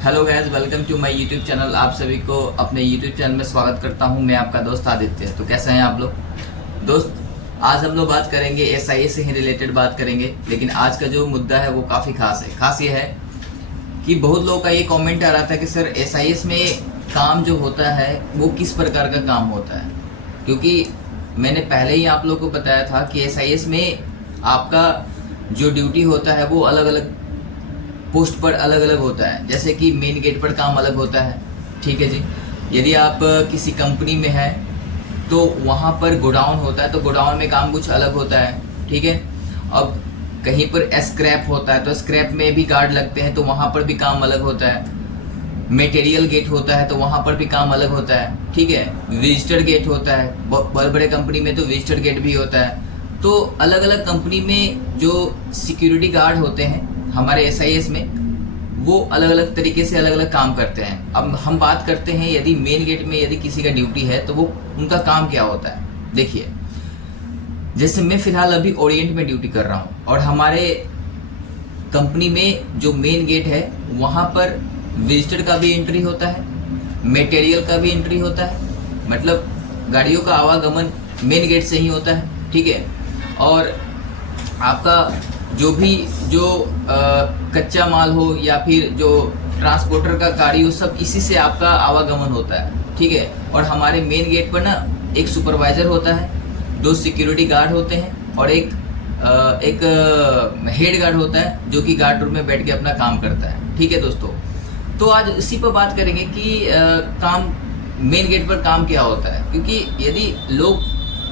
Hello guys, welcome to my YouTube channel. आप सभी को अपने यूट्यूब चैनल में स्वागत करता हूं। मैं आपका दोस्त आदित्य। तो कैसे हैं आप लोग दोस्त? आज हम लोग बात करेंगे एसआईएस से ही रिलेटेड बात करेंगे, लेकिन आज का जो मुद्दा है वो काफ़ी खास है। खास ये है कि बहुत लोगों का ये कमेंट आ रहा था कि सर एसआईएस में काम जो होता है वो किस प्रकार का काम होता है, क्योंकि मैंने पहले ही आप लोगों को बताया था कि एसआईएस में आपका जो ड्यूटी होता है वो अलग अलग पोस्ट पर अलग अलग होता है। जैसे कि मेन गेट पर काम अलग होता है, ठीक है जी। यदि आप किसी कंपनी में है तो वहाँ पर गोडाउन होता है, तो गोडाउन में काम कुछ अलग होता है, ठीक है। अब कहीं पर स्क्रैप होता है तो स्क्रैप में भी गार्ड लगते हैं, तो वहाँ पर भी काम अलग होता है। मटेरियल गेट होता है तो वहाँ पर भी काम अलग होता है, ठीक है। विजिटर गेट होता है, बड़े बड़े कंपनी में तो विजिटर गेट भी होता है। तो अलग अलग कंपनी में जो सिक्योरिटी गार्ड होते हैं हमारे एसआईएस में, वो अलग अलग तरीके से अलग अलग काम करते हैं। अब हम बात करते हैं यदि मेन गेट में यदि किसी का ड्यूटी है तो वो उनका काम क्या होता है। देखिए, जैसे मैं फिलहाल अभी ओरिएंट में ड्यूटी कर रहा हूँ और हमारे कंपनी में जो मेन गेट है वहाँ पर विजिटर का भी एंट्री होता है, मटेरियल का भी एंट्री होता है, मतलब गाड़ियों का आवागमन मेन गेट से ही होता है, ठीक है। और आपका जो कच्चा माल हो या फिर जो ट्रांसपोर्टर का गाड़ी हो, सब इसी से आपका आवागमन होता है, ठीक है। और हमारे मेन गेट पर ना एक सुपरवाइजर होता है, 2 सिक्योरिटी गार्ड होते हैं और एक हेड गार्ड होता है जो कि गार्ड रूम में बैठ के अपना काम करता है, ठीक है दोस्तों। तो आज इसी पर बात करेंगे कि काम मेन गेट पर काम क्या होता है, क्योंकि यदि लोग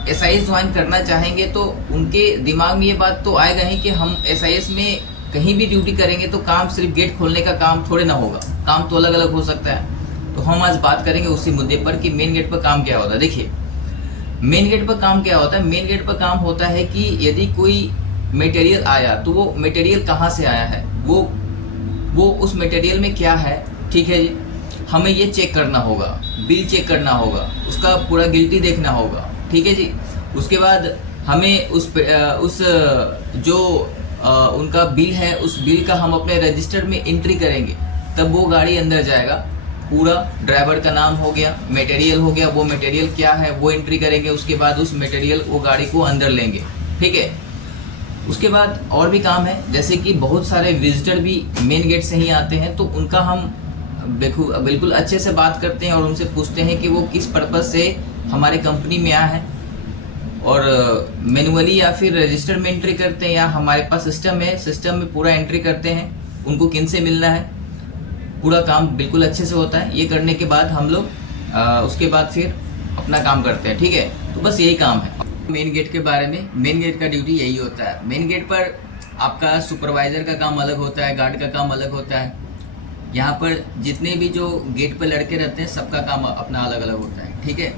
एसआईएस ज्वाइन करना चाहेंगे तो उनके दिमाग में ये बात तो आएगा ही कि हम एसआईएस में कहीं भी ड्यूटी करेंगे तो काम सिर्फ गेट खोलने का काम थोड़े ना होगा, काम तो अलग अलग हो सकता है। तो हम आज बात करेंगे उसी मुद्दे पर कि मेन गेट पर काम क्या होता है। देखिए, मेन गेट पर काम क्या होता है। मेन गेट पर काम होता है कि यदि कोई मटेरियल आया तो वो मटेरियल कहाँ से आया है, वो उस मटेरियल में क्या है, ठीक है जी। हमें ये चेक करना होगा, बिल चेक करना होगा, उसका पूरा गिल्टी देखना होगा, ठीक है जी। उसके बाद हमें उस जो उनका बिल है, उस बिल का हम अपने रजिस्टर में एंट्री करेंगे, तब वो गाड़ी अंदर जाएगा। पूरा ड्राइवर का नाम हो गया, मटेरियल हो गया, वो मटेरियल क्या है वो एंट्री करेंगे। उसके बाद उस मटेरियल वो गाड़ी को अंदर लेंगे, ठीक है। उसके बाद और भी काम है, जैसे कि बहुत सारे विजिटर भी मेन गेट से ही आते हैं, तो उनका हम बिल्कुल अच्छे से बात करते हैं और उनसे पूछते हैं कि वो किस पर्पज़ से हमारे कंपनी में आया है, और मैनुअली या फिर रजिस्टर में एंट्री करते हैं या हमारे पास सिस्टम है, सिस्टम में पूरा एंट्री करते हैं, उनको किन से मिलना है, पूरा काम बिल्कुल अच्छे से होता है। ये करने के बाद हम लोग उसके बाद फिर अपना काम करते हैं, ठीक है। तो बस यही काम है मेन गेट के बारे में। मेन गेट का ड्यूटी यही होता है। मेन गेट पर आपका सुपरवाइजर का काम अलग होता है, गार्ड का काम अलग होता है। यहाँ पर जितने भी जो गेट पर लड़के रहते हैं सबका काम अपना अलग अलग होता है, ठीक है।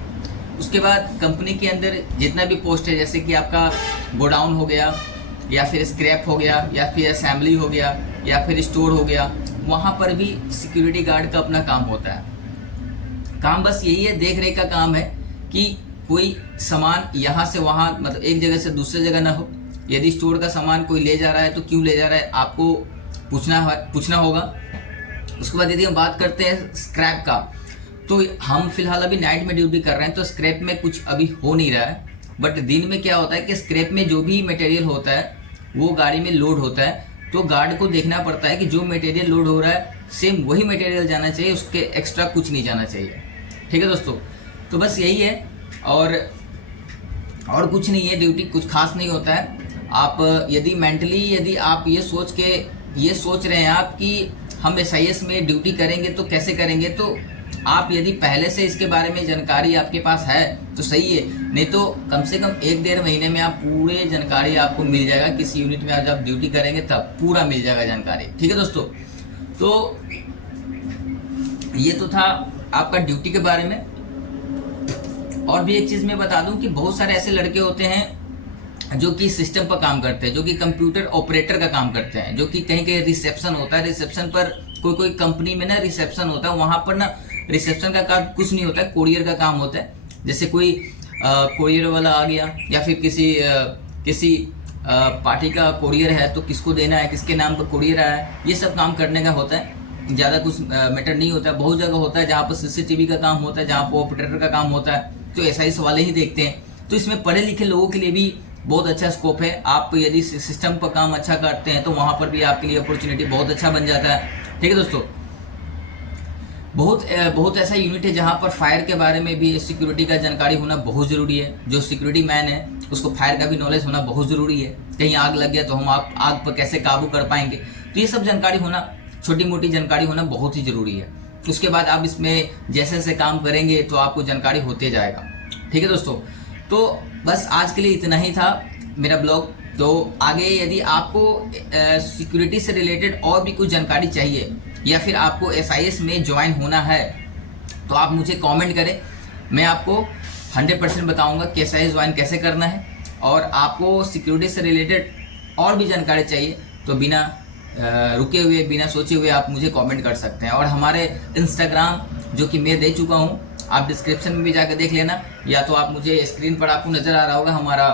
उसके बाद कंपनी के अंदर जितना भी पोस्ट है, जैसे कि आपका गोडाउन हो गया या फिर स्क्रैप हो गया या फिर असेंबली हो गया या फिर स्टोर हो गया, वहाँ पर भी सिक्योरिटी गार्ड का अपना काम होता है। काम बस यही है, देख रेख का काम है कि कोई सामान यहाँ से वहाँ, मतलब एक जगह से दूसरी जगह ना हो। यदि स्टोर का सामान कोई ले जा रहा है तो क्यों ले जा रहा है आपको पूछना होगा। उसके बाद यदि हम बात करते हैं स्क्रैप का, तो हम फिलहाल अभी नाइट में ड्यूटी कर रहे हैं तो स्क्रैप में कुछ अभी हो नहीं रहा है। बट दिन में क्या होता है कि स्क्रैप में जो भी मटेरियल होता है वो गाड़ी में लोड होता है, तो गार्ड को देखना पड़ता है कि जो मटेरियल लोड हो रहा है सेम वही मटेरियल जाना चाहिए, उसके एक्स्ट्रा कुछ नहीं जाना चाहिए, ठीक है दोस्तों। तो बस यही है और कुछ नहीं है, ड्यूटी कुछ खास नहीं होता है। आप यदि मेंटली यदि आप ये सोच रहे हैं आप कि हम एसआईएस में ड्यूटी करेंगे तो कैसे करेंगे, तो आप यदि पहले से इसके बारे में जानकारी आपके पास है तो सही है, नहीं तो कम से कम 1-1.5 महीने में आप पूरे जानकारी आपको मिल जाएगा। किसी यूनिट में जब ड्यूटी करेंगे तब पूरा मिल जाएगा जानकारी, ठीक है दोस्तों। तो ये तो था आपका ड्यूटी के बारे में। और भी एक चीज़ मैं बता दूं कि बहुत सारे ऐसे लड़के होते हैं जो कि सिस्टम पर काम करते हैं, जो कि कंप्यूटर ऑपरेटर का काम करते हैं, जो कि कहीं कहीं रिसेप्शन होता है, रिसेप्शन पर कोई कंपनी में ना रिसेप्शन होता है, वहाँ पर ना रिसेप्शन का काम कुछ नहीं होता है, कोरियर का काम होता है। जैसे कोई कोरियर वाला आ गया या फिर किसी पार्टी का कोरियर है तो किसको देना है, किसके नाम पर कोरियर आया है, ये सब काम करने का होता है। ज़्यादा कुछ मैटर नहीं होता है। बहुत जगह होता है जहाँ पर CCTV का काम होता है, जहाँ पर ऑपरेटर का काम होता है, तो SIS वाले ही देखते हैं। तो इसमें पढ़े लिखे लोगों के लिए भी बहुत अच्छा स्कोप है। आप यदि सिस्टम पर काम अच्छा करते हैं तो वहाँ पर भी आपके लिए अपॉर्चुनिटी बहुत अच्छा बन जाता है। ठीक है दोस्तों, बहुत ऐसा यूनिट है जहाँ पर फायर के बारे में भी, सिक्योरिटी का जानकारी होना बहुत ज़रूरी है। जो सिक्योरिटी मैन है उसको फायर का भी नॉलेज होना बहुत ज़रूरी है। कहीं आग लग गया तो हम आग पर कैसे काबू कर पाएंगे, तो ये सब जानकारी होना, छोटी मोटी जानकारी होना बहुत ही ज़रूरी है। उसके बाद आप इसमें जैसे जैसे काम करेंगे तो आपको जानकारी होते जाएगा। ठीक है दोस्तों, तो बस आज के लिए इतना ही था मेरा ब्लॉग। तो आगे यदि आपको सिक्योरिटी से रिलेटेड और भी कुछ जानकारी चाहिए या फिर आपको SIS में ज्वाइन होना है तो आप मुझे कमेंट करें। मैं आपको 100% बताऊंगा कि SIS ज्वाइन कैसे करना है। और आपको सिक्योरिटी से रिलेटेड और भी जानकारी चाहिए तो बिना रुके हुए, बिना सोचे हुए आप मुझे कमेंट कर सकते हैं। और हमारे इंस्टाग्राम जो कि मैं दे चुका हूँ, आप डिस्क्रिप्शन में भी जाकर देख लेना, या तो आप मुझे स्क्रीन पर आपको नज़र आ रहा होगा हमारा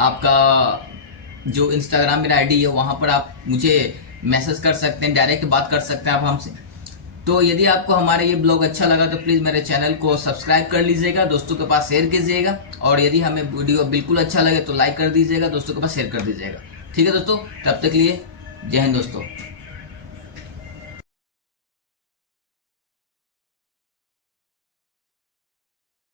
आपका जो इंस्टाग्राम मेरा ID है, वहाँ पर आप मुझे मैसेज कर सकते हैं, डायरेक्ट बात कर सकते हैं आप हमसे। तो यदि आपको हमारा ये ब्लॉग अच्छा लगा तो प्लीज़ मेरे चैनल को सब्सक्राइब कर लीजिएगा, दोस्तों के पास शेयर कीजिएगा। और यदि हमें वीडियो बिल्कुल अच्छा लगे तो लाइक कर दीजिएगा, दोस्तों के पास शेयर कर दीजिएगा। ठीक है दोस्तों, तब तक के लिए जय हिंद दोस्तों।